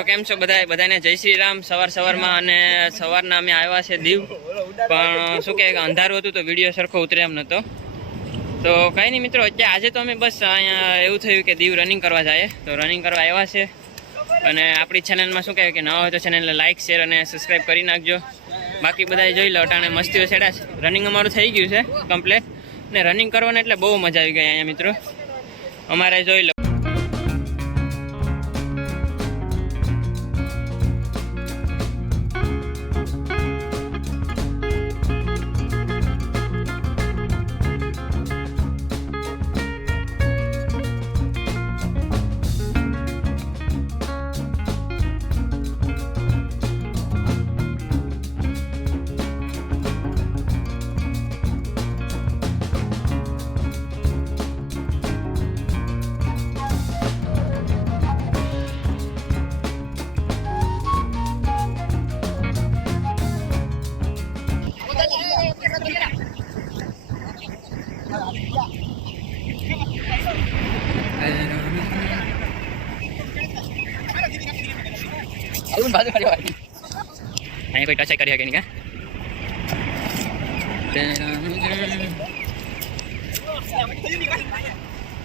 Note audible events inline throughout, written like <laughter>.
મિત્રો, કેમ છો બધા બધાને જય શ્રી રામ. સવાર સવારમાં અને સવારના અમે આવ્યા છે દીવ. પણ શું કે અંધારું હતું તો વીડિયો સરખો ઉતરે એમ નહોતો તો કંઈ નહીં મિત્રો, અત્યારે આજે તો અમે બસ અહીંયા એવું થયું કે દીવ રનિંગ કરવા જાય. તો રનિંગ કરવા આવ્યા છે. અને આપણી ચેનલમાં શું કહેવાય કે ન હોય તો ચેનલને લાઇક શેર અને સબસ્ક્રાઈબ કરી નાખજો. બાકી બધાએ જોઈ લો, અટાણે મસ્તીઓ છેડા રનિંગ અમારું થઈ ગયું છે કમ્પ્લેટ ને રનિંગ કરવાને એટલે બહુ મજા આવી ગઈ અહીંયા મિત્રો. અમારે જોઈ લો. <laughs> અહીં કોઈ ટચ કરી શકે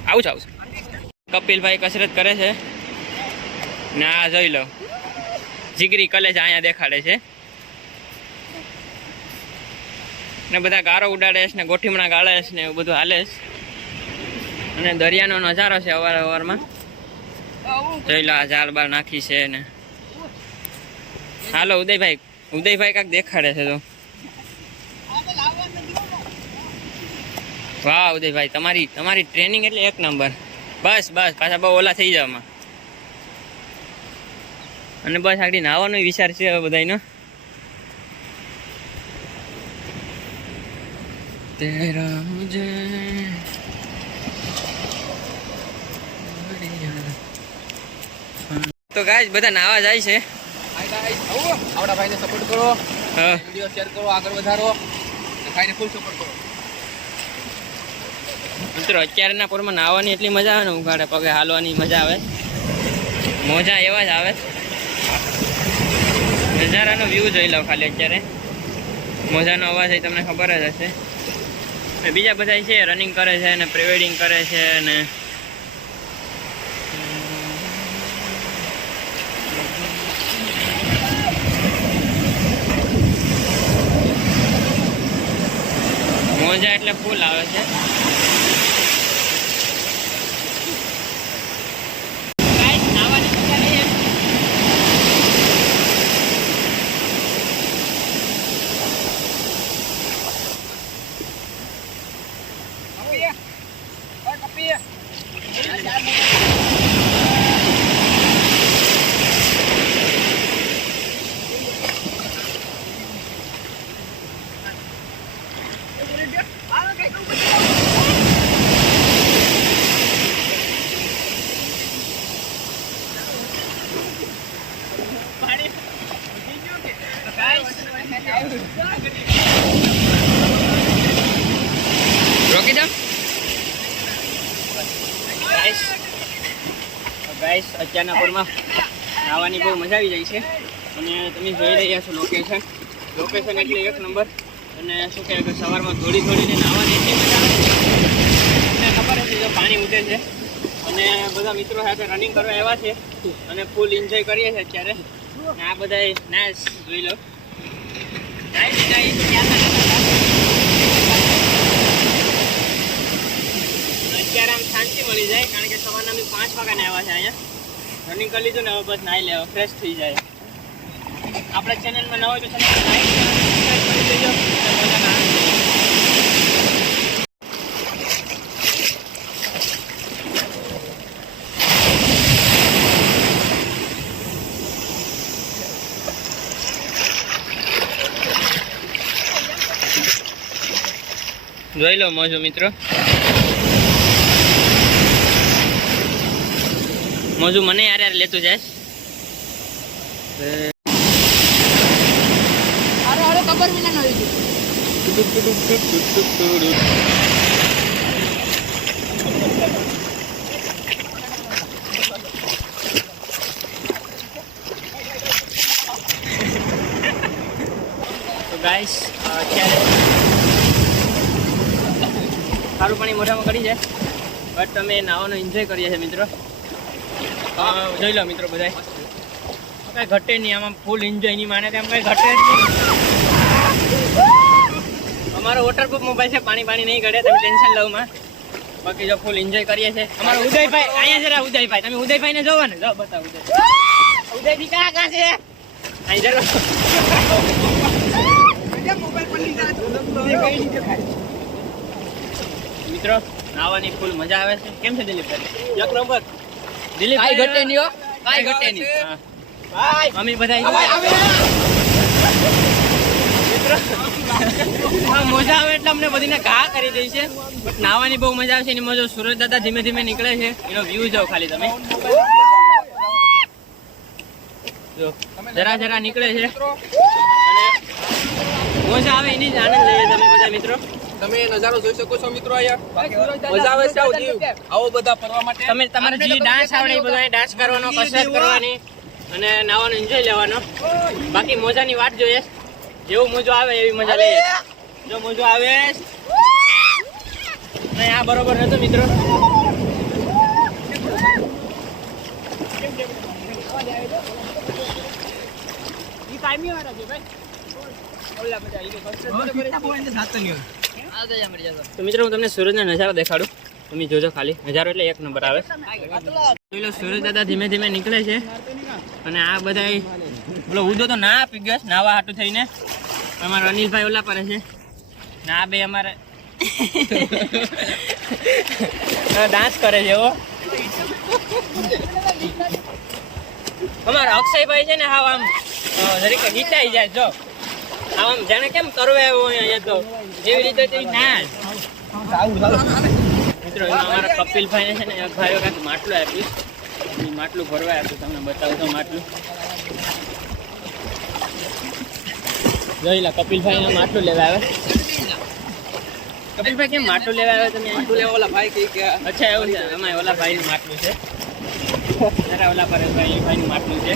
આવું છે આવું છે. કપિલભાઈ કસરત કરે છે. ને જોઈ લો. જીગરી કલેજ અહીંયા દેખાડે છે. ને બધા ગારો ઉડાડે છે ને ગોઠીમણા ગાળે છે ને એવું બધું હાલે છે. અને દરિયાનો નજારો છે અવાર અવારમાં જોઈ લો આ ઝાડ બાર નાખી છે ને. હાલો, ઉદયભાઈ. ઉદયભાઈ કાંક દેખાડે છે તો. વાહ, ઉદયભાઈ, તમારી તમારી ટ્રેનિંગ એટલે એક નંબર બસ બસ, પાછા બહુ ઓલા થઈ જવામાં અને બસ આગળ નાવાનો વિચાર છે બધાનો તો ગાય બધા નાવા જાય છે. ભાઈને સપોર્ટ કરો. વીડિયો શેર કરો આગળ વધારો. ભાઈને ફૂલ સપોર્ટ કરો. મિત્રો અત્યારના પૂરમાં નાહવાની એટલી મજા આવે ને ઉઘાડે પગે હાલવાની મજા આવે. મોજા એવા જ આવે. નજારાનો વ્યૂ જોઈ લો ખાલી અત્યારે. મોજાનો અવાજ એ તમને ખબર જ હશે. બીજા બધા છે રનિંગ કરે છે ને પ્રિવેડિંગ કરે છે ને મોજા એટલે ફૂલ આવે છે Guys, નાહવાની મજા નહીં એમ. રોકી દો ગાઈસ ગાઈસ અત્યારના પૂરમાં નાહવાની બહુ મજા આવી જાય છે. અને તમે જોઈ રહ્યા છો લોકેશન લોકેશન એટલે એક નંબર. અને શું કહેવાય કે સવારમાં થોડી થોડીને નાહવાની એટલી મજા આવે ખબર હશે જો પાણી ઉઠે છે. અને બધા મિત્રો સાથે રનિંગ કરવા આવ્યા છે. અને ફૂલ એન્જોય કરીએ છીએ અત્યારે. આ બધા ના જોઈ લો. અત્યારે આમ શાંતિ મળી જાય, કારણ કે સવારના અમે પાંચ વાગ્યાને આવ્યા છે અહીંયા. રનિંગ કરી લીધું ને હવે બસ નાહી લેવા ફ્રેશ થઈ જાય. આપણા ચેનલમાં ન હોય તો અને બધાના જોઈ લો મોજો મિત્રો. મોજું મને યાર યાર લેતું જાય. ગાઈસ અત્યારે સારું પાણી મોઢામાં કરી જાય બટ તમે નાવાનો એન્જોય કરીએ છીએ મિત્રો. જોઈ લો મિત્રો બધા કઈ ઘટે નહીં, આમાં ફૂલ એન્જોય નહીં માને તેમ કઈ ઘટે જ નહીં. અમારો વોટરપ્રૂફ મોબાઈલ છે, પાણી પાણી નહીં ઘડે, તમે ટેન્શન લઉં માં. બાકી જો ફૂલ એન્જોય કરીએ છીએ. અમારો ઉદયભાઈ, અહીંયા જરા ઉદયભાઈ. તમે ઉદયભાઈ ને જોવો ને જો, બતાવો ઉદય ઉદયજી ક્યાં ક્યાં છે? અહીં જરો. મિત્રો નાવાની ફૂલ મજા આવે છે. કેમ છે દિલીપ એક નંબર. દિલીપ કાંઈ ઘટે નહીં હો. કાંઈ ઘટે નહીં. મમ્મી બધા મિત્રો મજા આવે એટલે અમને બધીને ઘા કરી દે છે. બટ નાવાની બહુ મજા આવે છે. એની મજા સુરજ દાદા ધીમે ધીમે નીકળે છે. એનો વ્યૂ જાઓ ખાલી તમે. જો જરા જરા નીકળે છે. મજા આવે એની જ આનંદ લઈએ તમે બધા મિત્રો. તમે નજારો જોઈ શકો છો મિત્રો અહીંયા. મજા આવે છે આવો બધા ફરવા માટે. તમે તમારે જે ડાન્સ આવડે એ બધો ડાન્સ કરવાનો કસરત કરવાની અને નાવાનો એન્જોય લેવાનો. બાકી મોજાની વાત જોઈએ. જેવું મોજો આવે એવી મજા લઈએ. જો મોજો આવે. નહીં આ બરોબર નતો મિત્રો. કાયમી વાળા છે ભાઈ. તો મિત્રો હું તમને સૂરજનો નજારો દેખાડું. તમે જોજો ખાલી. નજારો એટલે એક નંબર આવે. પેલો સૂરજ દાદા ધીમે ધીમે નીકળે છે. અને આ બધા પેલો ઉદો તો ના આપી ગયો નાવા હાટું થઈને. અમારા અનિલભાઈ ઓલા પર છે. ના આ બે અમારે <laughs> ડાન્સ કરે છે એવો અમારા અક્ષયભાઈ છે ને હા આમ જરીક ગીચાઈ જાય જો. આમ જાણે કેમ કરવા આવ્યો હોય અહીંયા તો? જેવી રીતે તેવી ના મિત્રો અમારા કપિલભાઈ છે ને એક ભાઈઓ કાંઈક માટલું આપ્યું. માટલું ભરવા આપ્યું. તમને બતાવું તો માટલું. જોઈ લે કપિલભાઈ માટલું લેવા આવે. કપિલભાઈ કેમ માટલું લેવા આવે તમે માટલું લેવા ઓલા ભાઈ કઈ કે અચ્છા એવું છે. અમારે ઓલા ભાઈનું માટલું છે. જરા ઓલા પરેશભાઈ ભાઈનું માટલું છે.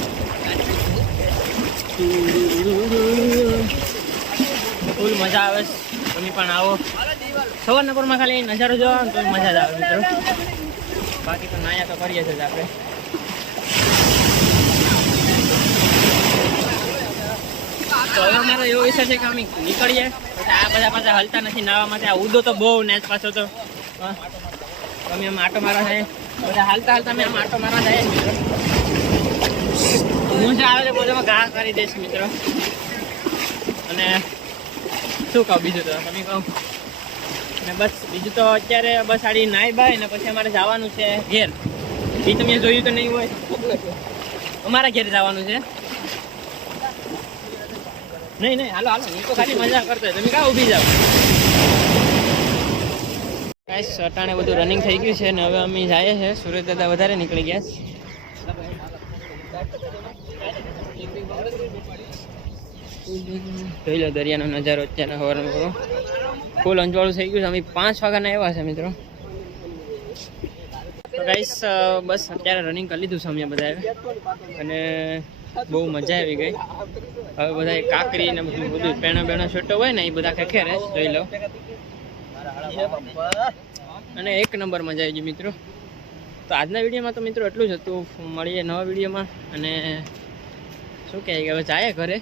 મજા આવે તમે પણ આવો. સવારના પરમાં ખાલી નજારો જોવા તો મજા જ આવે મિત્રો. બાકી તો નાયા તો કરીએ છીએ આપણે. તો હવે એવો વિષય છે કે અમે નીકળીએ. આ બધા પાછા હલતા નથી. નાવા આ ઉદો તો બહુ ને પાછો તો અમે આમ આટો મારવા જાય. બધા હાલતા હાલતા અમે આમ આટો જાય મિત્રો. મજા આવે છે. બધામાં ઘા કરી દઈશ મિત્રો. અને શું કહું બીજું તો? તમે કહો. અને બસ, બીજું તો અત્યારે બસ આડી નાઈ બાય ને પછી અમારે જવાનું છે ઘેર. એ તમે જોયું તો નહીં હોય? અમારા ઘેર જવાનું છે. નહીં નહીં, હાલો હાલો હું તો ખાલી મજા કરતો. તમે કાં ઊભી જાઓ? ગાઈસ સટાણે બધું રનિંગ થઈ ગયું છે ને હવે અમે જઈએ છીએ સુરત દાદા વધારે નીકળી ગયા જોઈ લો દરિયાનો નજારો અત્યારે હવાનો કરો ફૂલ અંજવાળું થઈ ગયું છે. અમે પાંચ વાગ્યાના આવ્યા છે મિત્રો. તો ગાઈસ બસ અત્યારે રનિંગ કરી લીધું છે અમે બધાએ. અને બહુ મજા આવી ગઈ. હવે બધા કાકરી ને બધું બધું પેણો બેણો છોટો હોય ને એ બધા ખેખેરે, જોઈ લો. અને એક નંબર મજા આવી ગઈ મિત્રો. તો આજના વિડીયોમાં તો મિત્રો એટલું જ હતું. મળીએ નવા વિડીયોમાં. અને શું કહેવાય કે હવે જાય ઘરે.